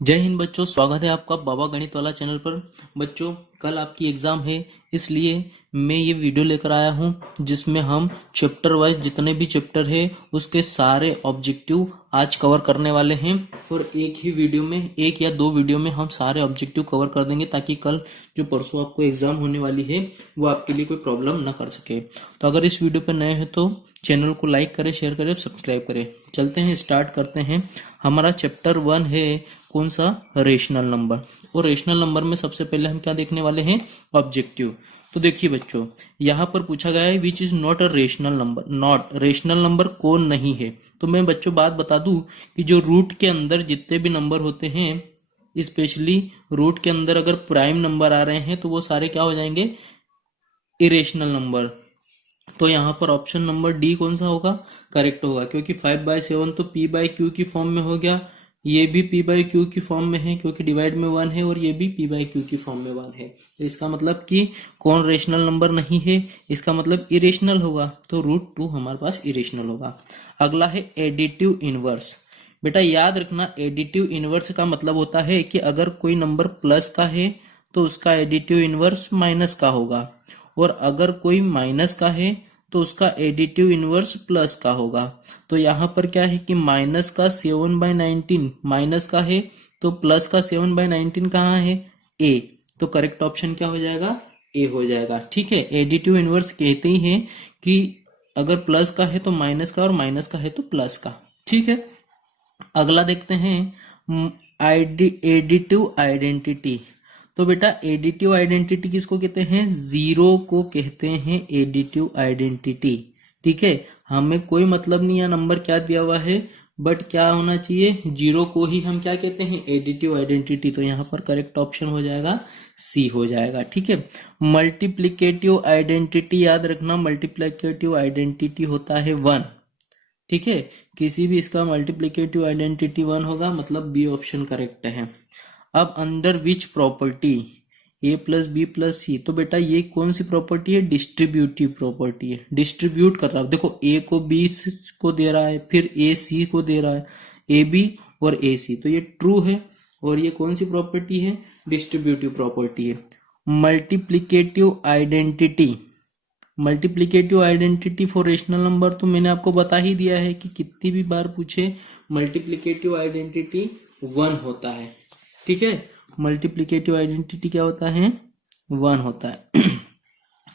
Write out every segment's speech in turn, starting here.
जय हिंद बच्चों, स्वागत है आपका बाबा गणित वाला चैनल पर। बच्चों, कल आपकी एग्जाम है, इसलिए मैं ये वीडियो लेकर आया हूँ जिसमें हम चैप्टर वाइज जितने भी चैप्टर है उसके सारे ऑब्जेक्टिव आज कवर करने वाले हैं। और एक ही वीडियो में, एक या दो वीडियो में हम सारे ऑब्जेक्टिव कवर कर देंगे ताकि कल जो परसों आपको एग्जाम होने वाली है वो आपके लिए कोई प्रॉब्लम ना कर सके। तो अगर इस वीडियो पर नए हैं तो चैनल को लाइक करें, शेयर करें, सब्सक्राइब करें। चलते हैं, स्टार्ट करते हैं। हमारा चैप्टर 1 है कौन सा? Rational number. और रेशनल नंबर में सबसे पहले हम क्या देखने वाले हैं? ऑब्जेक्टिव। तो देखिए बच्चों, यहाँ पर पूछा गया है which is not a rational number. Not rational number कौन नहीं है? तो मैं बच्चों बात बता दूं कि जो रूट के अंदर जितने भी नंबर होते हैं, स्पेशली रूट के अंदर अगर प्राइम नंबर आ रहे हैं तो वो सारे क्या हो जाएंगे? Irrational number. तो यहाँ पर ऑप्शन नंबर डी कौन सा होगा? करेक्ट होगा, क्योंकि 5/7 तो पी बाई क्यू की फॉर्म में हो गया, ये भी पी बाई क्यू की फॉर्म में है क्योंकि डिवाइड में 1 है, और ये भी पी बाई क्यू की फॉर्म में 1 है। तो इसका मतलब कि कौन रेशनल नंबर नहीं है? इसका मतलब इरेशनल होगा, तो रूट 2 हमारे पास इरेशनल होगा। अगला है एडिटिव इनवर्स। बेटा याद रखना, एडिटिव इनवर्स का मतलब होता है कि अगर कोई नंबर प्लस का है तो उसका एडिटिव इनवर्स माइनस का होगा, और अगर कोई माइनस का है तो उसका एडिटिव इनवर्स प्लस का होगा। तो यहाँ पर क्या है कि माइनस का 7/19 माइनस का है, तो प्लस का 7/19 कहाँ है? ए। तो करेक्ट ऑप्शन क्या हो जाएगा? ए हो जाएगा। ठीक है, एडिटिव इनवर्स कहते ही हैं कि अगर प्लस का है तो माइनस का, और माइनस का है तो प्लस का। ठीक है, अगला देखते हैं एडिटिव आइडेंटिटी। तो बेटा एडिटिव आइडेंटिटी किसको कहते हैं? जीरो को कहते हैं एडिटिव आइडेंटिटी। ठीक है, हमें कोई मतलब नहीं है नंबर क्या दिया हुआ है, बट क्या होना चाहिए? जीरो को ही हम क्या कहते हैं? Additive identity. तो यहाँ पर करेक्ट ऑप्शन हो जाएगा सी हो जाएगा। ठीक है, मल्टीप्लिकेटिव आइडेंटिटी याद रखना, मल्टीप्लिकेटिव आइडेंटिटी होता है 1। ठीक है, किसी भी इसका मल्टीप्लिकेटिव आइडेंटिटी 1 होगा, मतलब बी ऑप्शन करेक्ट है। अब under which property A plus B plus C, तो बेटा ये कौन सी प्रॉपर्टी है? डिस्ट्रीब्यूटिव प्रॉपर्टी है। डिस्ट्रीब्यूट कर रहा है, देखो ए को बी को दे रहा है, फिर ए सी को दे रहा है, ए बी और ए सी, तो ये ट्रू है। और ये कौन सी प्रॉपर्टी है? डिस्ट्रीब्यूटिव प्रॉपर्टी है। Multiplicative identity, multiplicative identity for rational number तो मैंने आपको बता ही दिया है कि कितनी भी बार पूछे, मल्टीप्लिकेटिव आइडेंटिटी 1 होता है। ठीक है, मल्टीप्लिकेटिव आइडेंटिटी क्या होता है? 1 होता है।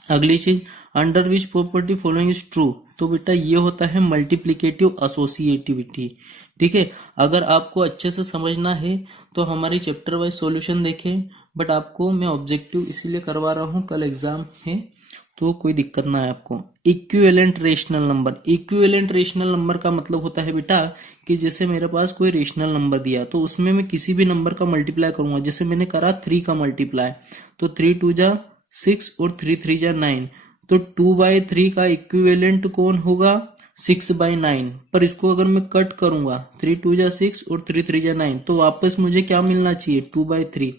अगली चीज, under which property following is true, तो बेटा ये होता है मल्टीप्लिकेटिव एसोसिएटिविटी। ठीक है, अगर आपको अच्छे से समझना है तो हमारी चैप्टर वाइज सॉल्यूशन देखें, बट आपको मैं ऑब्जेक्टिव इसीलिए करवा रहा हूँ, कल एग्जाम है तो कोई दिक्कत ना है आपको। Equivalent rational number, equivalent rational number का मतलब होता है बेटा कि जैसे मेरे पास कोई रेशनल नंबर दिया तो उसमें मैं किसी भी नंबर का मल्टीप्लाई करूंगा। जैसे मैंने करा 3 का मल्टीप्लाई, तो 3 2 जा 6 और 3 3 जा 9, तो 2/3 का इक्विवेलेंट कौन होगा? 6/9। पर इसको अगर मैं कट करूंगा, 3 2 जा 6 और 3 3 जा 9, तो वापस मुझे क्या मिलना चाहिए? 2/3।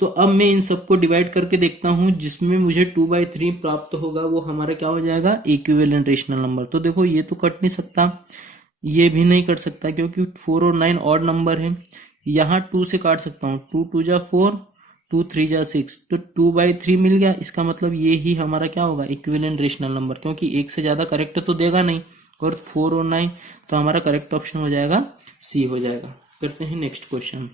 तो अब मैं इन सबको डिवाइड करके देखता हूं, जिसमें मुझे 2/3 प्राप्त होगा वो हमारा क्या हो जाएगा? Equivalent rational number. तो देखो ये तो कट नहीं सकता, ये भी नहीं कट सकता क्योंकि 4 और 9 ऑड नंबर है। यहाँ 2 से काट सकता हूँ, 2 2 जा 4, 2 3 जा 6, तो 2/3 मिल गया। इसका मतलब ये ही हमारा क्या होगा? इक्विवेलेंट रेशनल नंबर, क्योंकि एक से ज्यादा करेक्ट तो देगा नहीं, और 4 और 9, तो हमारा करेक्ट ऑप्शन हो जाएगा सी हो जाएगा। करते हैं नेक्स्ट क्वेश्चन।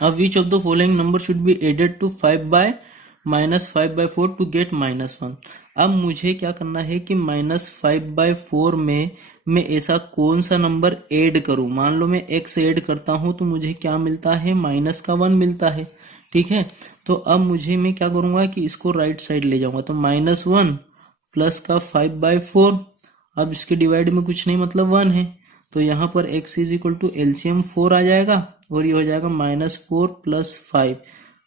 अब which of the following number should be added to 5/-5/4 to get -1। अब मुझे क्या करना है कि -5/4 में मैं ऐसा कौन सा नंबर ऐड करूं? मान लो मैं x ऐड करता हूं तो मुझे क्या मिलता है? -1 मिलता है। ठीक है, तो अब मैं क्या करूंगा कि इसको राइट साइड ले जाऊंगा, तो -1 प्लस का 5/4। अब इसके डिवाइड में कुछ नहीं, मतलब 1 है, तो यहाँ पर x is equal to LCM 4 आ जाएगा, और ये हो जाएगा -4 + 5,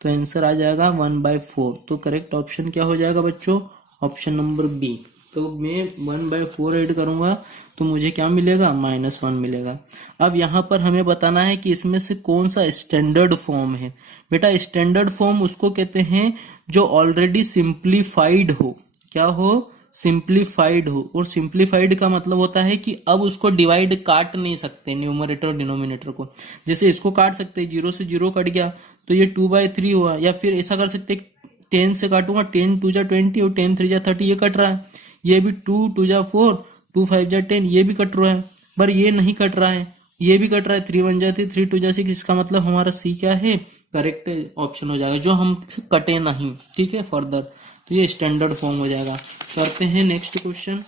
तो आंसर आ जाएगा 1/4। तो करेक्ट ऑप्शन क्या हो जाएगा बच्चों? Option number B. तो मैं 1/4 ऐड करूंगा तो मुझे क्या मिलेगा? -1 मिलेगा। अब यहाँ पर हमें बताना है कि इसमें से कौन सा स्टैंडर्ड फॉर्म है। बेटा स्टैंडर्ड फॉर्म उसको कहते हैं जो ऑलरेडी सिंप्लीफाइड हो। क्या हो? सिंप्लीफाइड हो, और सिंप्लीफाइड का मतलब होता है कि अब उसको डिवाइड काट नहीं सकते न्यूमरेटर और डिनोमिनेटर को। जैसे इसको काट सकते हैं, 0 से 0 कट गया तो ये 2/3 हुआ, या फिर ऐसा कर सकते हैं 10 से काटूंगा, 10 2 जा 20 और 10 3 जा 30, ये कट रहा है। ये भी 2 2 जा 4, 2 5 जा 10, ये भी कट रहा है, पर ये नहीं कट रहा है, ये भी कट रहा है, 3 1 जा 3, 3 2 जा 6। इसका मतलब हमारा सी क्या है, करेक्ट ऑप्शन हो जाएगा, जो हम कटे नहीं। ठीक है, फर्दर तो ये स्टैंडर्ड फॉर्म हो जाएगा। करते हैं नेक्स्ट क्वेश्चन।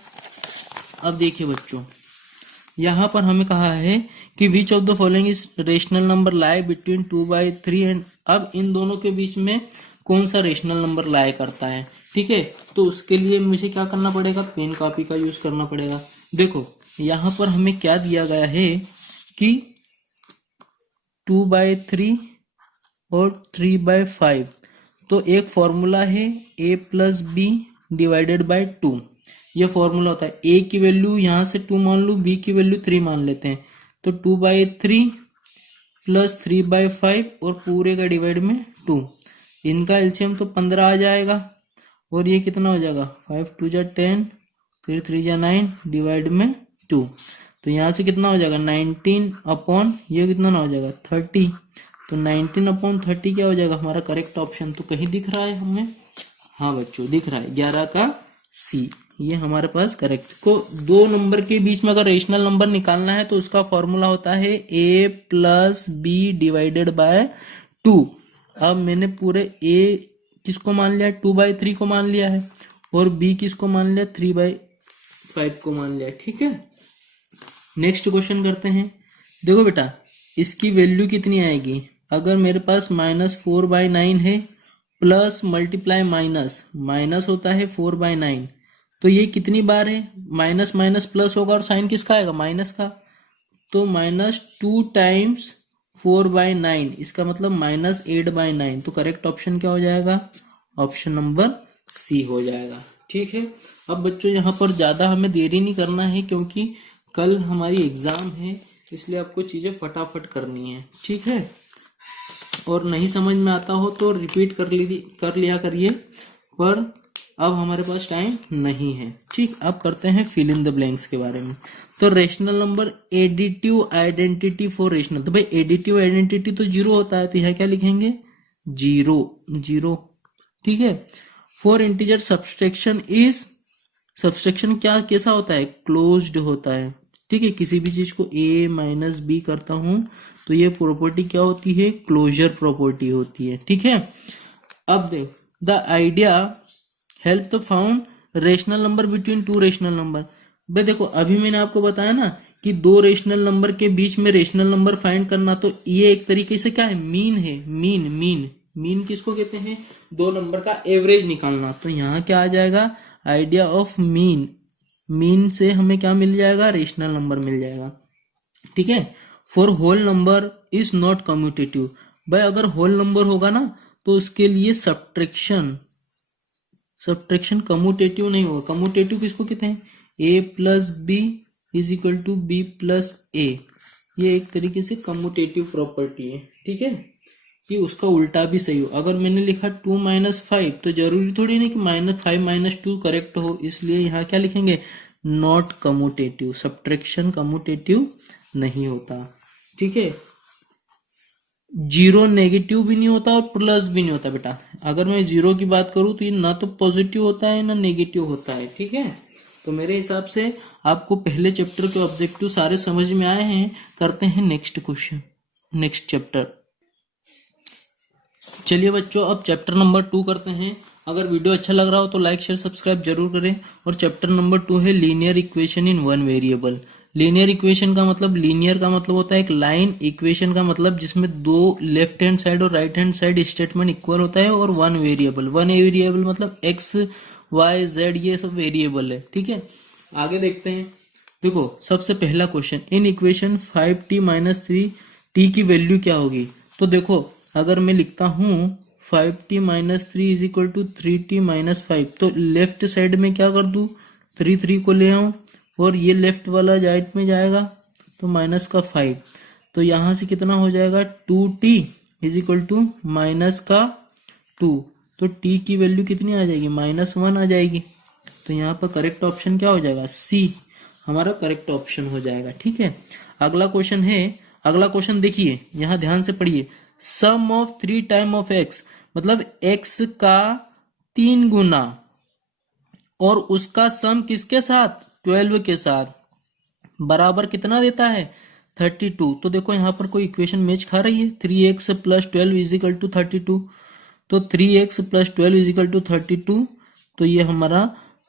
अब देखिए बच्चों, यहाँ पर हमें कहा है कि विच of the following is rational number lie between 2/3 and, अब इन दोनों के बीच में कौन सा रेशनल नंबर लाई करता है। ठीक है, तो उसके लिए मुझे क्या करना पड़ेगा, पेन कॉपी का यूज करना पड़ेगा। देखो यहाँ पर हमें क्या दिया गया है कि 2/3 और 3/5, तो एक फॉर्मूला है a+b डिवाइडेड बाय 2। ये फॉर्मूला होता है, a की वैल्यू यहाँ से 2 मान लूँ, b की वैल्यू 3 मान लेते हैं, तो 2/3 प्लस 3/5 और पूरे का डिवाइड में 2, इनका एलसीएम तो 15 आ जाएगा, और ये कितना हो जाएगा, 5 2 जा 10, फिर 3 जा 9 डिवाइड में 2, तो यहाँ से कितना हो जाएगा 19 अपॉन ये कितना ना हो जाएगा 30, तो 19/30 क्या हो जाएगा हमारा करेक्ट ऑप्शन। तो कहीं दिख रहा है हमें, हाँ बच्चों दिख रहा है, 11 का सी, ये हमारे पास करेक्ट। को दो नंबर के बीच में अगर रेशनल नंबर निकालना है तो उसका फॉर्मूला होता है a+b डिवाइडेड बाय 2। अब मैंने पूरे a किसको मान लिया, 2/3 को मान लिया है, और b किसको मान लिया, 3/5 को मान लिया। ठीक है, नेक्स्ट क्वेश्चन करते हैं। देखो बेटा, इसकी वैल्यू कितनी आएगी, अगर मेरे पास -4/9 है, प्लस मल्टीप्लाई माइनस, माइनस होता है 4/9, तो ये कितनी बार है, माइनस माइनस प्लस होगा, और साइन किसका आएगा, माइनस का, तो -2 टाइम्स 4/9, इसका मतलब -8/9, तो करेक्ट ऑप्शन क्या हो जाएगा, ऑप्शन नंबर सी हो जाएगा। ठीक है, अब बच्चों यहाँ पर ज्यादा हमें देरी नहीं करना है, क्योंकि कल हमारी एग्जाम है, इसलिए आपको चीजें फटाफट करनी है। ठीक है, और नहीं समझ में आता हो तो रिपीट कर लिया करिए, पर अब हमारे पास टाइम नहीं है। ठीक, अब करते हैं फिल इन द ब्लैंक्स के बारे में। तो rational number additive identity for rational, तो भाई एडिटिव आइडेंटिटी तो 0 होता है, तो यहाँ क्या लिखेंगे, 0 0। ठीक है, for integer subtraction is, subtraction क्या कैसा होता है, क्लोज्ड होता है। ठीक है, किसी भी चीज को a - b करता हूं तो ये प्रॉपर्टी क्या होती है, क्लोजर प्रॉपर्टी होती है। ठीक है, अब देख, the idea help the found rational number between 2 rational number. भाई देखो, अभी मैंने आपको बताया ना कि 2 रेशनल नंबर के बीच में रेशनल नंबर फाइंड करना, तो ये एक तरीके से क्या है, मीन है, मीन मीन मीन किसको कहते हैं, 2 नंबर का एवरेज निकालना। तो यहाँ क्या आ जाएगा, आइडिया ऑफ मीन, मीन से हमें क्या मिल जाएगा, रेशनल नंबर मिल जाएगा। ठीक है, for whole number is not commutative, भाई अगर होल नंबर होगा ना तो उसके लिए सब्ट्रैक्शन कम्यूटेटिव नहीं होगा। कम्यूटेटिव किसको कहते हैं, a+b is equal to b+a, ये एक तरीके से कम्यूटेटिव प्रॉपर्टी है। ठीक है, कि उसका उल्टा भी सही हो। अगर मैंने लिखा 2 - 5 तो जरूरी थोड़ी नहीं कि -5 - 2 करेक्ट हो, इसलिए यहाँ क्या लिखेंगे, नॉट कम्यूटेटिव, सब्ट्रैक्शन कम्यूटेटिव नहीं होता। ठीक है, 0 नेगेटिव भी नहीं होता और प्लस भी नहीं होता बेटा। अगर मैं 0 की बात करूं तो ये ना तो पॉजिटिव होता है ना नेगेटिव होता है। ठीक है, तो मेरे हिसाब से आपको पहले चैप्टर के ऑब्जेक्टिव सारे समझ में आए हैं। करते हैं नेक्स्ट क्वेश्चन, नेक्स्ट चैप्टर। चलिए बच्चों, अब चैप्टर नंबर 2 करते हैं। अगर वीडियो अच्छा लग रहा हो तो लाइक शेयर सब्सक्राइब जरूर करें। और चैप्टर नंबर 2 है linear equation in one variable. Linear equation का मतलब, लीनियर का मतलब होता है एक लाइन, इक्वेशन का मतलब जिसमें 2 लेफ्ट हैंड साइड और right hand side statement equal होता है, और वन वेरिएबल मतलब एक्स वाई जेड ये सब वेरिएबल है। ठीक है, आगे देखते हैं। देखो सबसे पहला question, in equation 5t - 3t की वैल्यू क्या होगी। तो देखो अगर मैं लिखता हूं 5t - 3 is equal to 3t - 5, तो लेफ्ट साइड में क्या कर दूं, 3 को ले आऊं, और ये लेफ्ट वाला राइट में जाएगा तो -5, तो यहां से कितना हो जाएगा 2t इज इक्वल टू -2, तो t की वैल्यू कितनी आ जाएगी, -1 आ जाएगी। तो यहाँ पर करेक्ट ऑप्शन क्या हो जाएगा, सी हमारा करेक्ट ऑप्शन हो जाएगा। ठीक है, अगला क्वेश्चन है, अगला क्वेश्चन देखिए, यहाँ ध्यान से पढ़िए। सम ऑफ 3 टाइम ऑफ एक्स, मतलब एक्स का 3 गुना और उसका सम किसके साथ, 12 के साथ, बराबर कितना देता है, 32। तो देखो यहाँ पर कोई इक्वेशन मैच खा रही है, 3x plus 12 is equal to 32। तो 3x plus 12 is equal to 32, तो ये हमारा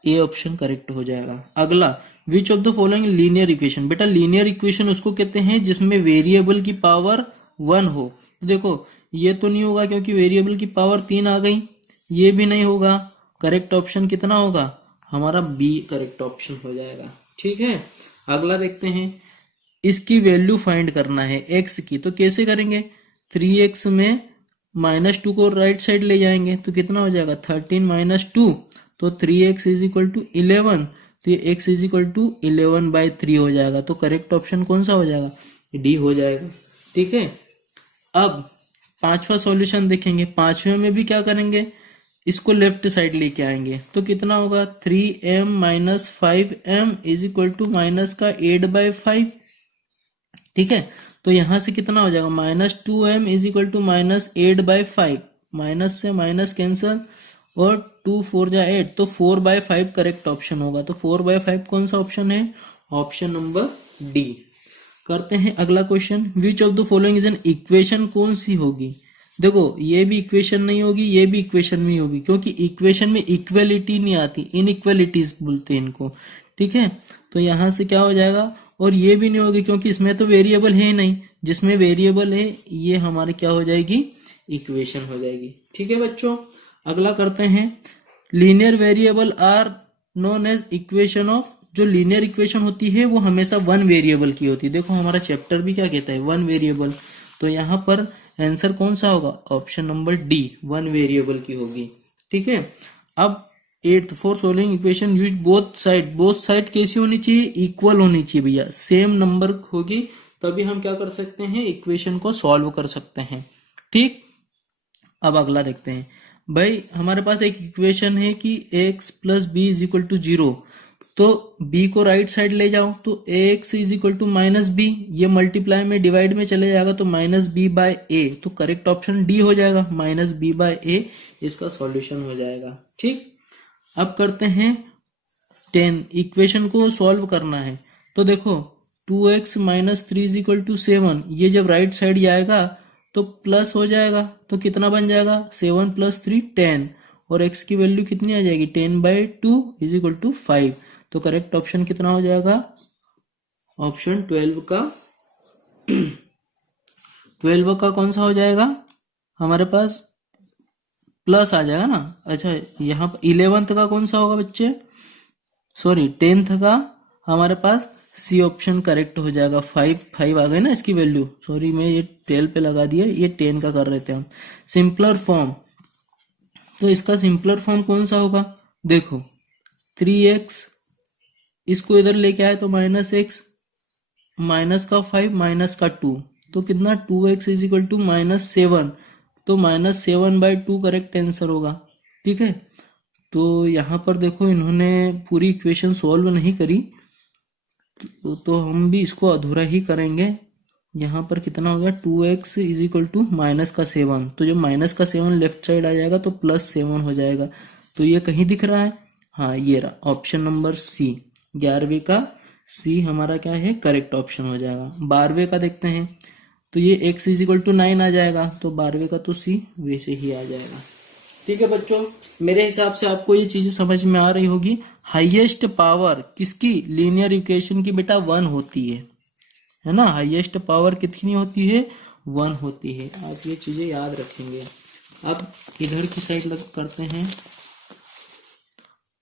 ए ऑप्शन करेक्ट हो जाएगा। अगला, विच of the following linear equation, बेटा लीनियर इक्वेशन उसको कहते हैं जिसमें वेरिएबल की पावर 1 हो। तो देखो ये तो नहीं होगा क्योंकि वेरिएबल की पावर 3 आ गई, ये भी नहीं होगा। करेक्ट ऑप्शन कितना होगा हमारा, बी करेक्ट ऑप्शन हो जाएगा। ठीक है, अगला देखते हैं, इसकी वैल्यू फाइंड करना है एक्स की। तो कैसे करेंगे, 3x में -2 को राइट साइड ले जाएंगे तो कितना हो जाएगा, 13 माइनस 2, तो 3x इज इक्वल टू 11। तो ये x इज इक्वल टू 11/3 हो जाएगा। तो करेक्ट ऑप्शन कौन सा हो जाएगा, डी हो जाएगा। ठीक है, अब पांचवा सॉल्यूशन देखेंगे। पांचवे में भी क्या करेंगे, इसको लेफ्ट साइड लेके आएंगे तो कितना होगा, 3m minus 5m is equal to minus का 8/5। ठीक है, तो यहां से कितना हो जाएगा, -2m is equal to -8/5, minus से माइनस कैंसल और 2 4 जा 8, तो 4/5 करेक्ट ऑप्शन होगा। तो 4/5 कौन सा ऑप्शन है, ऑप्शन नंबर डी। करते हैं अगला question, which of the following is an equation, कौन सी होगी। देखो ये भी इक्वेशन नहीं होगी, ये भी इक्वेशन नहीं होगी, क्योंकि इक्वेशन में इक्वेलिटी नहीं आती, इनइक्वेलिटीज बोलते हैं इनको। ठीक है, तो यहां से क्या हो जाएगा, और ये भी नहीं होगी क्योंकि इसमें तो वेरिएबल है नहीं, जिसमें वेरिएबल है ये हमारी क्या हो जाएगी, इक्वेशन हो जाएगी। ठीक है बच्चों, अगला करते हैं, linear variable are known as equation of, जो लीनियर इक्वेशन होती है वो हमेशा 1 वेरिएबल की होती है। देखो हमारा चैप्टर भी क्या कहता है, 1 वेरिएबल। तो यहाँ पर आंसर कौन सा होगा, ऑप्शन नंबर डी 1 वेरिएबल की होगी। ठीक है, अब 8th for solving equation use both side, both side कैसी होनी चाहिए, इक्वल होनी चाहिए भैया, सेम नंबर होगी तभी हम क्या कर सकते हैं, इक्वेशन को सॉल्व कर सकते हैं। ठीक, अब अगला देखते हैं भाई, हमारे पास एक इक्वेशन है कि x plus B is equal to 0, तो b को राइट साइड ले जाओ तो ax is equal to -b, ये मल्टीप्लाई में डिवाइड में चले जाएगा तो -b/a, तो करेक्ट ऑप्शन डी हो जाएगा, -b/a इसका सॉल्यूशन हो जाएगा। ठीक, अब करते हैं 10, इक्वेशन को सॉल्व करना है। तो देखो 2x minus 3 is equal to 7, ये जब राइट साइड जाएगा तो प्लस हो जाएगा, तो कितना बन जाएगा, 7 + 3 10, और x की वैल्यू कितनी आ जाएगी, 10/2 इज इक्वल टू 5। तो करेक्ट ऑप्शन कितना हो जाएगा, ऑप्शन 12 का 12 का कौन सा हो जाएगा, हमारे पास प्लस आ जाएगा ना। अच्छा, यहाँ पर 11th का कौन सा होगा बच्चे, सॉरी 10th का हमारे पास सी ऑप्शन करेक्ट हो जाएगा। 5 आ गए ना इसकी वैल्यू, सॉरी मैं ये 12 पे लगा दिया, ये 10 का कर रहे थे हम। सिंपलर फॉर्म, तो इसका सिंपलर फॉर्म कौन सा होगा, देखो 3x इसको इधर लेके आए तो -x, माइनस का 5 माइनस का 2, तो कितना 2x इज इक्वल टू -7, तो -7/2 करेक्ट आंसर होगा। ठीक है, तो यहाँ पर देखो इन्होंने पूरी इक्वेशन सॉल्व नहीं करी, तो हम भी इसको अधूरा ही करेंगे। यहाँ पर कितना हो गया, 2x इज इक्वल टू -7, तो जब -7 लेफ्ट साइड आ जाएगा तो +7 हो जाएगा। तो ये कहीं दिख रहा है, हाँ ये रहा ऑप्शन नंबर सी, 11वें का सी हमारा क्या है, करेक्ट ऑप्शन हो जाएगा। 12वें का देखते हैं, तो ये x इज इक्वल टू 9 आ जाएगा, तो 12वें का तो सी वैसे ही आ जाएगा। ठीक है बच्चों, मेरे हिसाब से आपको ये चीजें समझ में आ रही होगी। हाईएस्ट पावर किसकी, लीनियर इक्वेशन की बेटा 1 होती है ना, हाईएस्ट पावर कितनी होती है, 1 होती है। आप ये चीजें याद रखेंगे। अब इधर की साइड करते हैं।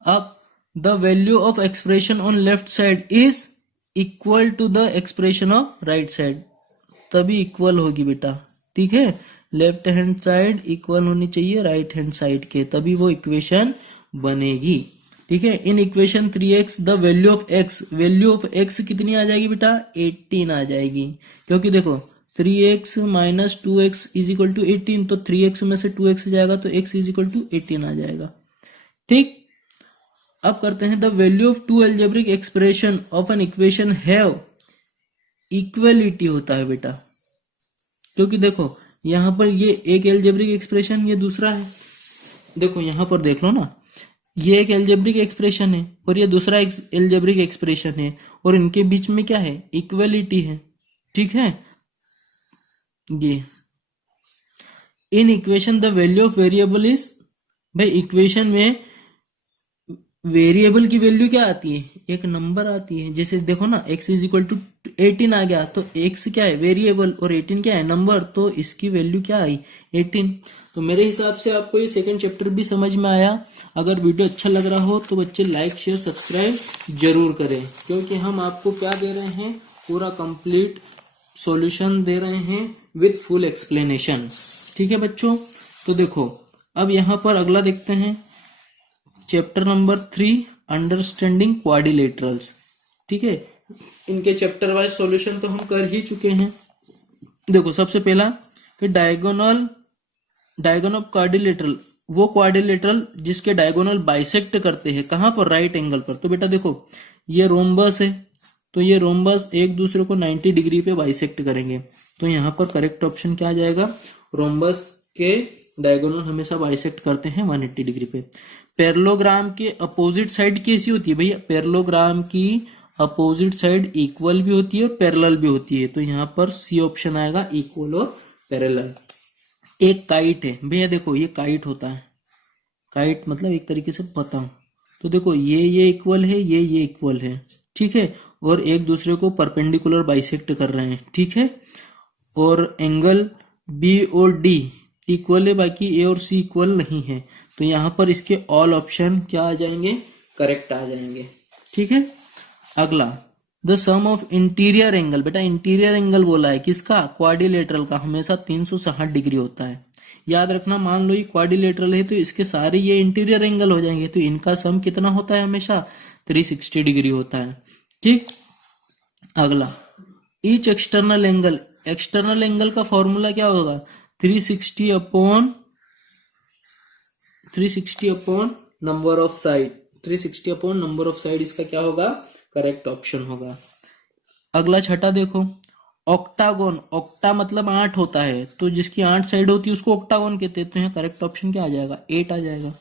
अब the value of expression on left side is equal to the expression of right side, तभी इक्वल होगी बेटा। ठीक है, लेफ्ट हैंड साइड इक्वल होनी चाहिए राइट हैंड साइड के, तभी वो इक्वेशन बनेगी। ठीक है, in equation 3x the value of x कितनी आ जाएगी बेटा, 18 आ जाएगी, क्योंकि देखो 3x minus 2x is equal to 18, तो 3x में से 2x जाएगा तो x इज इक्वल टू 18 आ जाएगा। ठीक, अब करते हैं the value of two algebraic expression of an equation have equality होता है बेटा, क्योंकि देखो यहाँ पर ये एक एल्जेब्रिक एक्सप्रेशन, ये दूसरा है। देखो यहाँ पर देख लो ना, ये एक एल्जेब्रिक एक्सप्रेशन है और ये दूसरा एल्जेब्रिक एक्सप्रेशन है, और इनके बीच में क्या है, इक्वलिटी है। ठीक है, ये in equation the value of variable is, भाई इक्वेशन में वेरिएबल की वैल्यू क्या आती है, एक नंबर आती है। जैसे देखो ना, x इज इक्वल टू 18 आ गया, तो x क्या है, वेरिएबल, और 18 क्या है, नंबर, तो इसकी वैल्यू क्या आई, 18। तो मेरे हिसाब से आपको ये सेकंड चैप्टर भी समझ में आया। अगर वीडियो अच्छा लग रहा हो तो बच्चे लाइक शेयर सब्सक्राइब जरूर करें, क्योंकि हम आपको क्या दे रहे हैं, पूरा कंप्लीट सॉल्यूशन दे रहे हैं विथ फुल एक्सप्लेनेशन। ठीक है बच्चों, तो देखो अब यहाँ पर अगला देखते हैं, चैप्टर नंबर 3 अंडरस्टैंडिंग क्वाड्रिलेटरल्स। ठीक है, इनके चैप्टर वाइज सॉल्यूशन तो हम कर ही चुके हैं। देखो सबसे पहला कि डायगोनल ऑफ क्वाड्रिलेटरल, वो क्वाड्रिलेटरल जिसके डायगोनल बाइसेक्ट करते हैं, कहां पर, राइट एंगल पर। तो बेटा देखो ये रोम्बस है, तो ये रोम्बस एक दूसरे को 90 डिग्री पे बाइसेक्ट करेंगे, तो यहाँ पर करेक्ट ऑप्शन क्या आ जाएगा, रोम्बस के डायगोनल हमेशा बाइसेक्ट करते हैं 180 डिग्री पे। पैरेललोग्राम के अपोजिट साइड कैसी होती है भैया, पैरेललोग्राम की अपोजिट साइड इक्वल भी होती है और पैरेलल भी होती है, तो यहाँ पर सी ऑप्शन आएगा, इक्वल और पैरेलल। एक काइट है भैया, देखो ये काइट होता है, काइट मतलब एक तरीके से पतंग, तो देखो ये इक्वल है, ये इक्वल है। ठीक है, और एक दूसरे को परपेंडिकुलर बाइसेक्ट कर रहे हैं। ठीक है, और एंगल बी और डी इक्वल है, बाकी ए और सी इक्वल नहीं है, तो यहाँ पर इसके ऑल ऑप्शन क्या आ जाएंगे, करेक्ट आ जाएंगे। ठीक है, अगला the sum of interior angle, बेटा इंटीरियर एंगल बोला है किसका, क्वाड्रिलेटरल का, हमेशा 360 डिग्री होता है। याद रखना, मान लो ये क्वाड्रिलेटरल है तो इसके सारे ये इंटीरियर एंगल हो जाएंगे, तो इनका सम कितना होता है, हमेशा 360 डिग्री होता है। ठीक, अगला each external angle, external angle का फॉर्मूला क्या होगा, 360 upon number of side, 360 upon number of side इसका क्या होगा, करेक्ट ऑप्शन होगा। अगला छठा देखो, ऑक्टागोन, ऑक्टा मतलब 8 होता है, तो जिसकी 8 साइड होती है उसको ऑक्टागोन कहते हैं, तो यहाँ करेक्ट ऑप्शन क्या आ जाएगा, 8 आ जाएगा।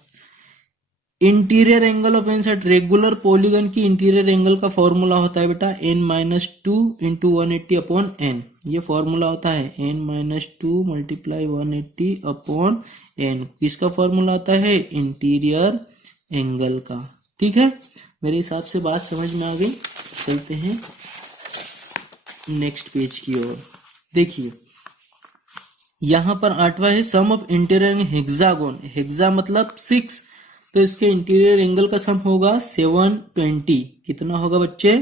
Interior angle of an set, regular polygon की इंटीरियर एंगल का फॉर्मूला होता है बेटा n-2 इंटू 180 अपॉन n, ये फॉर्मूला होता है n-2 मल्टीप्लाई 180 अपॉन n, किसका फॉर्मूला होता है, इंटीरियर एंगल का। ठीक है, मेरे हिसाब से बात समझ में आ गई। चलते हैं नेक्स्ट पेज की ओर। देखिए यहां पर 8वां है सम ऑफ इंटीरियर हेक्सागोन, हेक्सा मतलब 6, तो इसके इंटीरियर एंगल का सम होगा 720, कितना होगा बच्चे,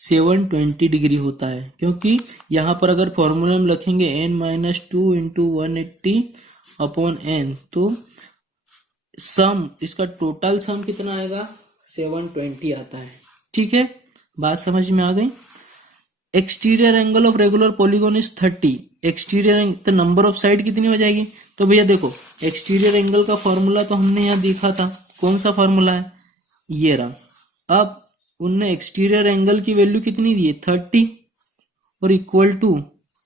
720 डिग्री होता है, क्योंकि यहाँ पर अगर फॉर्मूला में लिखेंगे n-2 इंटू 180 अपॉन n, तो सम, इसका टोटल सम कितना आएगा, 720 आता है। ठीक है, बात समझ में आ गई। Exterior angle of regular polygon is 30, exterior तो नंबर ऑफ साइड कितनी हो जाएगी, तो भैया देखो एक्सटीरियर एंगल का फॉर्मूला तो हमने यहाँ देखा था, कौन सा फॉर्मूला है, ये रहा। अब उनने एक्सटीरियर एंगल की वैल्यू कितनी दी है, 30, और equal to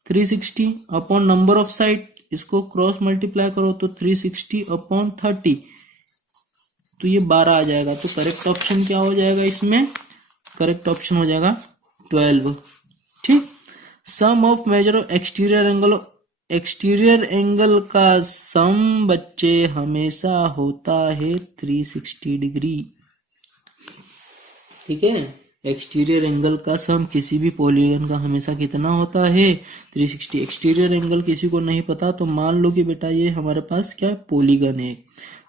360 upon number of side, इसको क्रॉस मल्टीप्लाई करो तो 360 अपॉन 30, तो ये 12 आ जाएगा, तो करेक्ट ऑप्शन क्या हो जाएगा इसमें, करेक्ट ऑप्शन हो जाएगा 12। ठीक, sum of measure of exterior angle, exterior angle का सम बच्चे हमेशा होता है 360 डिग्री। ठीक है, एक्सटीरियर एंगल का सम किसी भी पॉलीगन का हमेशा कितना होता है, 360। एक्सटीरियर एंगल किसी को नहीं पता तो मान लो कि बेटा ये हमारे पास क्या है, पॉलीगन है,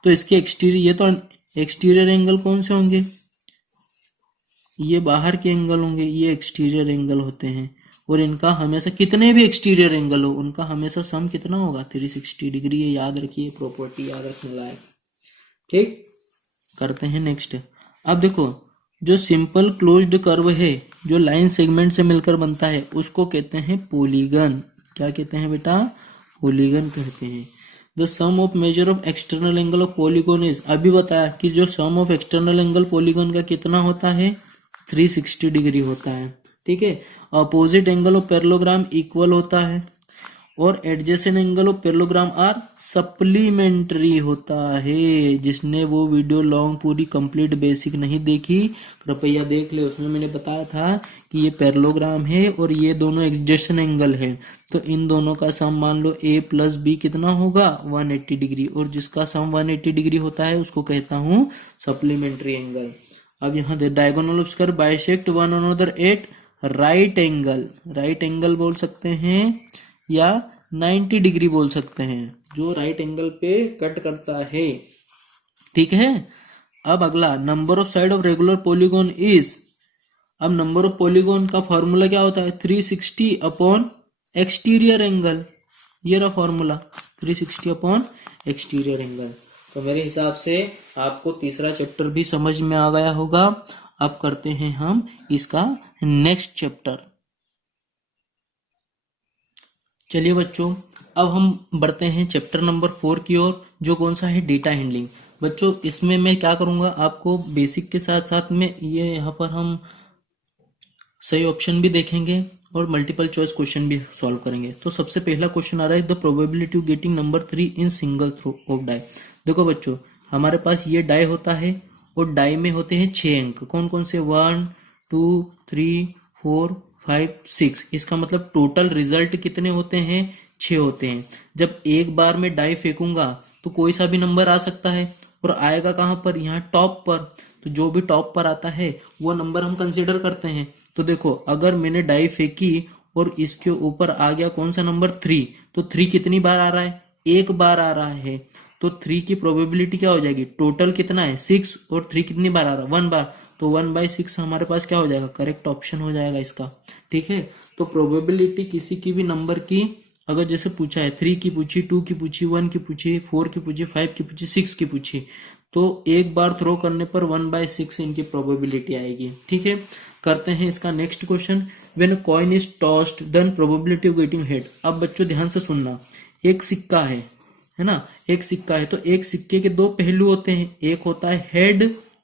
तो इसके एक्सटीरियर, ये तो एक्सटीरियर एंगल कौन से होंगे, ये बाहर के एंगल होंगे, ये एक्सटीरियर एंगल होते हैं, और इनका हमेशा कितने भी एक्सटीरियर एंगल हो उनका हमेशा सम कितना होगा, 360 डिग्री। ये याद रखिए, प्रॉपर्टी याद रखने लायक। ठीक, करते हैं नेक्स्ट। अब देखो जो सिंपल क्लोज्ड कर्व है, जो लाइन सेगमेंट से मिलकर बनता है, उसको कहते हैं पॉलीगन। क्या कहते हैं बेटा, पॉलीगन कहते हैं। The sum of measure of external angle of polygon is, अभी बताया कि जो sum of external angle polygon का कितना होता है 360 डिग्री होता है, ठीक है। Opposite angle of parallelogram equal होता है और adjacent angle of parallelogram are supplementary होता है। जिसने वो वीडियो लॉन्ग पूरी कंप्लीट बेसिक नहीं देखी कृपया देख ले, उसमें मैंने बताया था कि ये पैरेललोग्राम है और ये दोनों एडजेसेंट एंगल है, तो इन दोनों का सम मान लो a प्लस बी कितना होगा 180 डिग्री, और जिसका सम 180 डिग्री होता है उसको कहता हूँ सप्लीमेंट्री एंगल। अब यहाँ the diagonal of square bisect one another at right angle, right angle बोल सकते हैं या 90 डिग्री बोल सकते हैं, जो राइट एंगल पे कट करता है, ठीक है। अब अगला number of side of regular polygon is, अब नंबर ऑफ पॉलीगॉन का फॉर्मूला क्या होता है 360 अपॉन एक्सटीरियर एंगल, ये रहा फॉर्मूला 360 अपॉन एक्सटीरियर एंगल। तो मेरे हिसाब से आपको तीसरा चैप्टर भी समझ में आ गया होगा। अब करते हैं हम इसका नेक्स्ट चैप्टर। चलिए बच्चों, अब हम बढ़ते हैं चैप्टर नंबर 4 की ओर, जो कौन सा है डेटा हैंडलिंग। बच्चों इसमें मैं क्या करूंगा, आपको बेसिक के साथ साथ में ये यहाँ पर हम सही ऑप्शन भी देखेंगे और मल्टीपल चॉइस क्वेश्चन भी सॉल्व करेंगे। तो सबसे पहला क्वेश्चन आ रहा है the probability of getting number 3 in single throw of die. देखो बच्चों हमारे पास ये डाई होता है और डाई में होते हैं 6 अंक, कौन कौन से 1 2 3 4 5 6। इसका मतलब टोटल रिजल्ट कितने होते हैं 6 होते हैं। जब एक बार में डाई फेंकूंगा तो कोई सा भी नंबर आ सकता है और आएगा कहां पर, यहाँ टॉप पर। तो जो भी टॉप पर आता है वो नंबर हम कंसीडर करते हैं। तो देखो अगर मैंने डाई फेंकी और इसके ऊपर आ गया कौन सा नंबर 3, तो 3 कितनी बार आ रहा है, एक बार आ रहा है। तो 3 की प्रोबेबिलिटी क्या हो जाएगी, टोटल कितना है 6 और 3 कितनी बार आ रहा है 1 बार, तो 1/6 हमारे पास क्या हो जाएगा, करेक्ट ऑप्शन हो जाएगा इसका, ठीक है। तो प्रोबेबिलिटी किसी की भी नंबर की अगर जैसे पूछा है 3 की पूछी, 2 की पूछी, 1 की पूछी, 4 की पूछी, 5 की पूछी, 6 की पूछी, तो एक बार थ्रो करने पर 1/6 इनकी प्रोबेबिलिटी आएगी, ठीक है। करते हैं इसका next question. When coin is tossed then probability of getting head. अब बच्चों ध्यान से सुनना, एक सिक्का है ना, एक सिक्का है तो एक सिक्के के दो पहलू होते हैं, एक होता है हेड,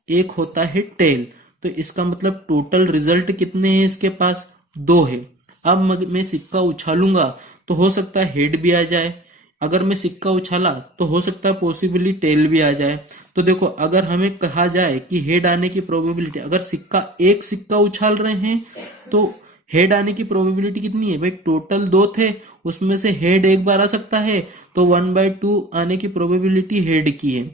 एक होता है टेल। तो इसका मतलब टोटल रिजल्ट कितने हैं इसके पास, 2 है। अब मैं सिक्का उछालूंगा तो हो सकता है हेड भी आ जाए, अगर मैं सिक्का उछाला तो हो सकता है पॉसिबली टेल भी आ जाए। तो देखो अगर हमें कहा जाए कि हेड आने की प्रोबेबिलिटी, अगर एक सिक्का उछाल रहे हैं तो हेड आने की प्रोबेबिलिटी कितनी है भाई, टोटल 2 थे उसमें से हेड एक बार आ सकता है, तो 1/2 आने की प्रोबेबिलिटी हेड की है।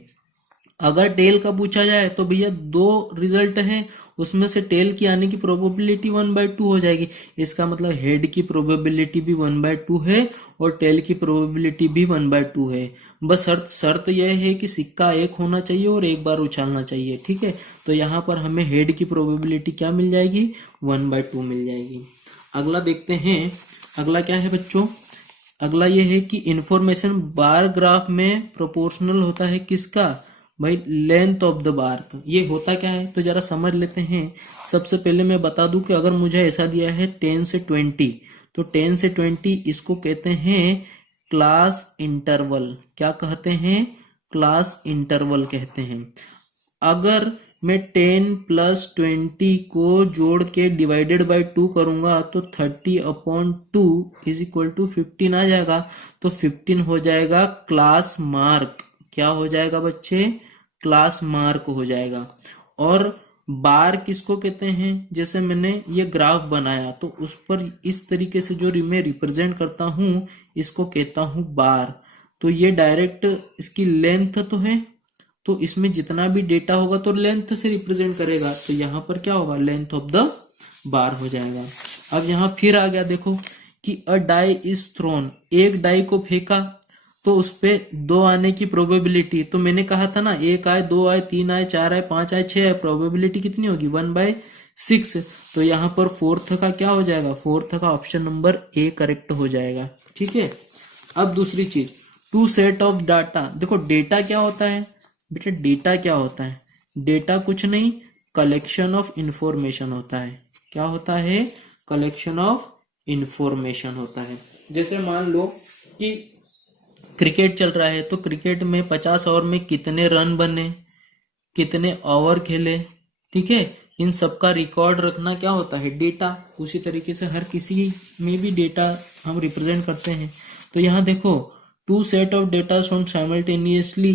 अगर टेल का पूछा जाए तो भैया 2 रिजल्ट है उसमें से टेल की आने की प्रोबेबिलिटी 1/2 हो जाएगी। इसका मतलब हेड की प्रोबेबिलिटी भी 1/2 है और टेल की प्रोबेबिलिटी भी 1/2 है। बस शर्त यह है कि सिक्का एक होना चाहिए और एक बार उछालना चाहिए, ठीक है। तो यहाँ पर हमें हेड की प्रोबेबिलिटी क्या मिल जाएगी, 1/2 मिल जाएगी। अगला देखते हैं, अगला क्या है बच्चों, अगला ये है कि इंफॉर्मेशन बार ग्राफ में प्रोपोर्शनल होता है किसका, भाई लेंथ ऑफ द बार का। ये होता क्या है तो जरा समझ लेते हैं। सबसे पहले मैं बता दूं कि अगर मुझे ऐसा दिया है 10 से 20, तो 10 से 20 इसको कहते हैं क्लास इंटरवल। क्या कहते हैं, क्लास इंटरवल कहते हैं। अगर मैं 10 + 20 को जोड़ के डिवाइडेड बाय 2 करूंगा तो 30/2 = 15 आ जाएगा। तो 15 हो जाएगा क्लास मार्क। क्या हो जाएगा बच्चे, क्लास मार्क हो जाएगा। और बार किसको कहते हैं, जैसे मैंने ये ग्राफ बनाया तो उस पर इस तरीके से जो मैं रिप्रेजेंट करता हूं इसको कहता हूं बार। तो ये डायरेक्ट इसकी लेंथ तो है, तो इसमें जितना भी डेटा होगा तो लेंथ से रिप्रेजेंट करेगा, तो यहाँ पर क्या होगा, लेंथ ऑफ द बार हो जाएगा। अब यहाँ फिर आ गया देखो कि अ डाई इज थ्रोन, एक डाई को फेंका तो उस पे 2 आने की प्रोबेबिलिटी, तो मैंने कहा था ना 1 आए, 2 आए, 3 आए, 4 आए, 5 आए, 6 आए, प्रोबेबिलिटी कितनी होगी 1/6। तो यहाँ पर फोर्थ का क्या हो जाएगा, फोर्थ का ऑप्शन नंबर ए करेक्ट हो जाएगा, ठीक है। अब दूसरी चीज, 2 सेट ऑफ डाटा। देखो डेटा क्या होता है बेटा, डेटा क्या होता है, डेटा कुछ नहीं कलेक्शन ऑफ इंफॉर्मेशन होता है। क्या होता है, कलेक्शन ऑफ इंफॉर्मेशन होता है। जैसे मान लो कि क्रिकेट चल रहा है तो क्रिकेट में 50 ओवर में कितने रन बने, कितने ओवर खेले, ठीक है, इन सब का रिकॉर्ड रखना क्या होता है, डेटा। उसी तरीके से हर किसी में भी डेटा हम रिप्रेजेंट करते हैं। तो यहाँ देखो 2 set of data shown simultaneously.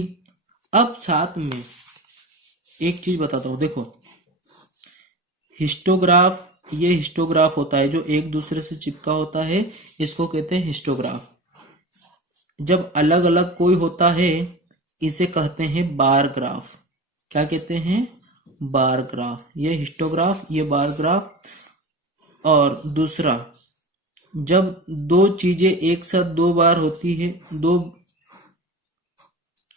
अब साथ में एक चीज बताता हूँ, देखो हिस्टोग्राफ, ये हिस्टोग्राफ होता है जो एक दूसरे से चिपका होता है, इसको कहते हैं हिस्टोग्राफ। जब अलग अलग कोई होता है इसे कहते हैं बार ग्राफ। क्या कहते हैं, बार ग्राफ। ये हिस्टोग्राफ, ये बार ग्राफ। और दूसरा, जब दो चीजें एक साथ 2 बार होती है,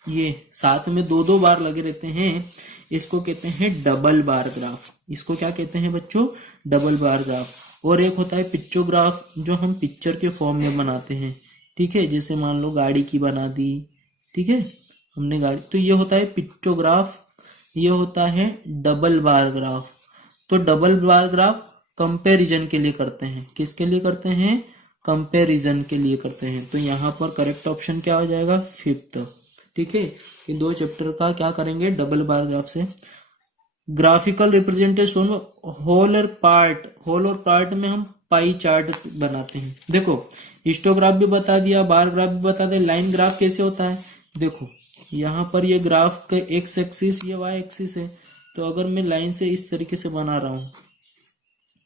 ये साथ में 2 बार लगे रहते हैं, इसको कहते हैं डबल बार ग्राफ। इसको क्या कहते हैं बच्चों, डबल बार ग्राफ। और एक होता है पिक्चोग्राफ, जो हम पिक्चर के फॉर्म में बनाते हैं, ठीक है, जैसे मान लो गाड़ी की बना दी, ठीक है, हमने गाड़ी, तो ये होता है पिक्चोग्राफ। ये होता है डबल बार ग्राफ। तो डबल बार ग्राफ कंपैरिजन के लिए करते हैं। किसके लिए करते हैं, कंपैरिजन के लिए करते हैं। तो यहाँ पर करेक्ट ऑप्शन क्या हो जाएगा, 5th, ठीक है। ये 2 चैप्टर का क्या करेंगे, डबल बार ग्राफ से। ग्राफिकल रिप्रेजेंटेशन होल और पार्ट। होल और पार्ट में हम पाई चार्ट बनाते हैं। देखो हिस्टोग्राफ भी बता दिया, बार ग्राफ भी बता दिया, लाइन ग्राफ कैसे होता है। देखो यहाँ पर ये ग्राफ का एक्स एक्सिस, ये वाई एक्सिस है, तो अगर मैं लाइन से इस तरीके से बना रहा हूँ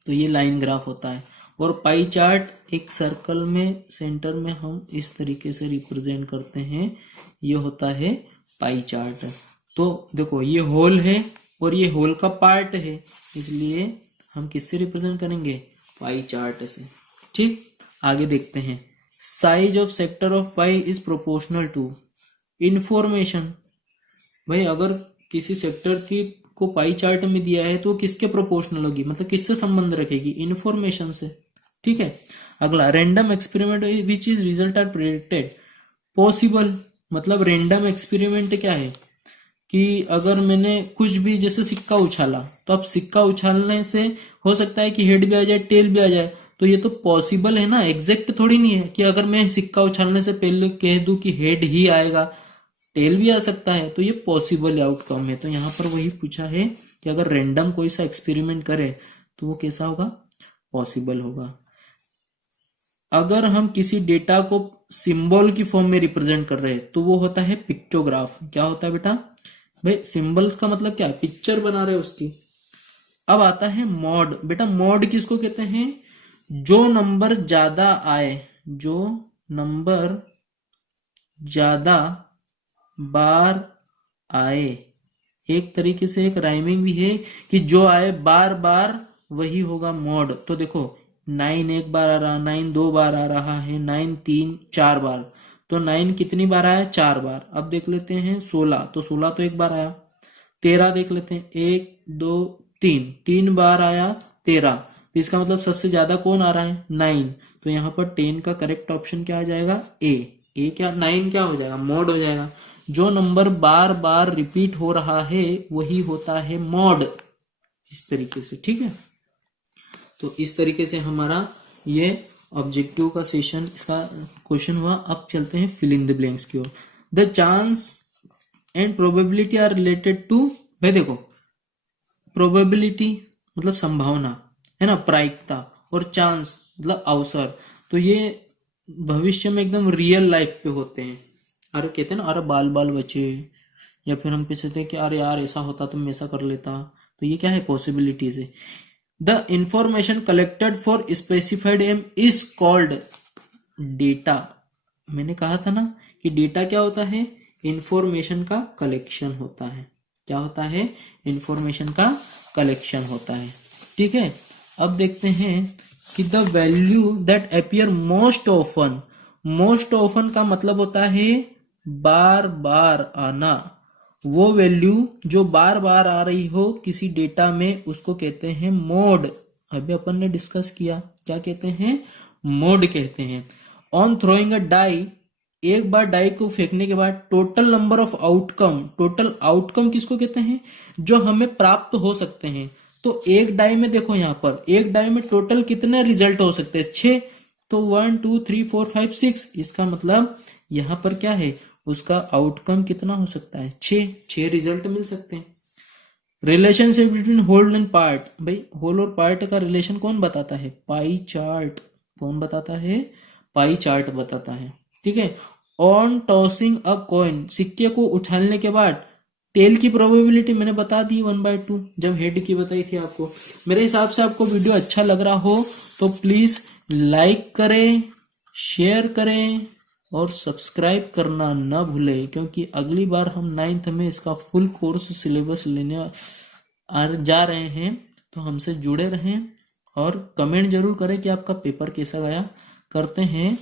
तो ये लाइन ग्राफ होता है। और पाई चार्ट एक सर्कल में सेंटर में हम इस तरीके से रिप्रेजेंट करते हैं, ये होता है पाई चार्ट। तो देखो ये होल है और ये होल का पार्ट है, इसलिए हम किससे रिप्रेजेंट करेंगे, पाई चार्ट से, ठीक। आगे देखते हैं, size of sector of pie is proportional to information. भाई अगर किसी सेक्टर की को पाई चार्ट में दिया है तो किसके प्रोपोर्शनल होगी, मतलब किससे संबंध रखेगी, इन्फॉर्मेशन से, ठीक है। अगला, random experiment which is result are predicted possible. मतलब रैंडम एक्सपेरिमेंट क्या है कि अगर मैंने कुछ भी, जैसे सिक्का उछाला, तो अब सिक्का उछालने से हो सकता है कि हेड भी आ जाए, टेल भी आ जाए, तो ये तो पॉसिबल है ना, एग्जैक्ट थोड़ी नहीं है कि अगर मैं सिक्का उछालने से पहले कह दूं कि हेड ही आएगा, टेल भी आ सकता है, तो ये पॉसिबल आउटकम है। तो यहाँ पर वही पूछा है कि अगर रैंडम कोई सा एक्सपेरिमेंट करे तो वो कैसा होगा, पॉसिबल होगा। अगर हम किसी डेटा को सिंबल की फॉर्म में रिप्रेजेंट कर रहे हैं तो वो होता है पिक्टोग्राफ। क्या होता है बेटा, भाई सिंबल्स का मतलब क्या है, पिक्चर बना रहे उसकी। अब आता है मॉड। बेटा मॉड किसको कहते हैं, जो नंबर ज्यादा आए, जो नंबर ज्यादा बार आए। एक तरीके से एक राइमिंग भी है कि जो आए बार बार वही होगा मॉड। तो देखो 9 एक बार आ रहा, 9 2 बार आ रहा है, 9 3 4 बार, तो 9 कितनी बार आया, 4 बार। अब देख लेते हैं 16, तो 16 तो एक बार आया। 13 देख लेते हैं, 1 2 3 बार आया 13, इसका मतलब सबसे ज्यादा कौन आ रहा है, 9। तो यहाँ पर 10 का करेक्ट ऑप्शन क्या आ जाएगा, ए क्या, 9 क्या हो जाएगा, मॉड हो जाएगा। जो नंबर बार बार रिपीट हो रहा है वही होता है मॉड, इस तरीके से, ठीक है। तो इस तरीके से हमारा ये ऑब्जेक्टिव का सेशन, इसका क्वेश्चन हुआ। अब चलते हैं फिल इन द ब्लैंक्स की ओर। The chance and probability are related to, भाई देखो प्रोबेबिलिटी मतलब संभावना है ना, प्रायिकता, और चांस मतलब अवसर, तो ये भविष्य में एकदम रियल लाइफ पे होते हैं। अरे कहते हैं ना, अरे बाल बाल बचे, या फिर हम कहते हैं कि अरे यार ऐसा होता तो मैं ऐसा कर लेता। तो ये क्या है, पॉसिबिलिटीज है। The information collected for specified aim is called data. मैंने कहा था ना कि डेटा क्या होता है, इंफॉर्मेशन का कलेक्शन होता है। क्या होता है, इंफॉर्मेशन का कलेक्शन होता है, ठीक है। अब देखते हैं कि the value that appear most often. Most often का मतलब होता है बार बार आना। वो वैल्यू जो बार बार आ रही हो किसी डेटा में उसको कहते हैं मोड। अभी अपन ने डिस्कस किया, क्या कहते हैं, मोड कहते हैं। ऑन थ्रोइंग अ डाई, एक बार डाई को फेंकने के बाद total number of outcome. Total outcome किसको कहते हैं, जो हमें प्राप्त हो सकते हैं। तो एक डाई में देखो, यहाँ पर एक डाई में टोटल कितने रिजल्ट हो सकते हैं, 6। तो 1 2 3 4 5 6, इसका मतलब यहाँ पर क्या है, उसका आउटकम कितना हो सकता है, 6 रिजल्ट मिल सकते हैं। Relationship between whole and part, भाई होल और पार्ट का रिलेशन कौन बताता है, पाई चार्ट। कौन बताता है, पाई चार्ट बताता है, ठीक है। ऑन टॉसिंग अ कॉइन, सिक्के को उछालने के बाद टेल की प्रोबेबिलिटी मैंने बता दी 1/2, जब हेड की बताई थी आपको। मेरे हिसाब से आपको वीडियो अच्छा लग रहा हो तो प्लीज लाइक करें, शेयर करें और सब्सक्राइब करना ना भूलें, क्योंकि अगली बार हम 9th में इसका फुल कोर्स सिलेबस लेने जा रहे हैं। तो हमसे जुड़े रहें और कमेंट जरूर करें कि आपका पेपर कैसा गया। करते हैं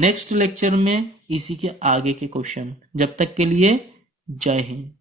नेक्स्ट लेक्चर में इसी के आगे के क्वेश्चन। जब तक के लिए जय हिंद।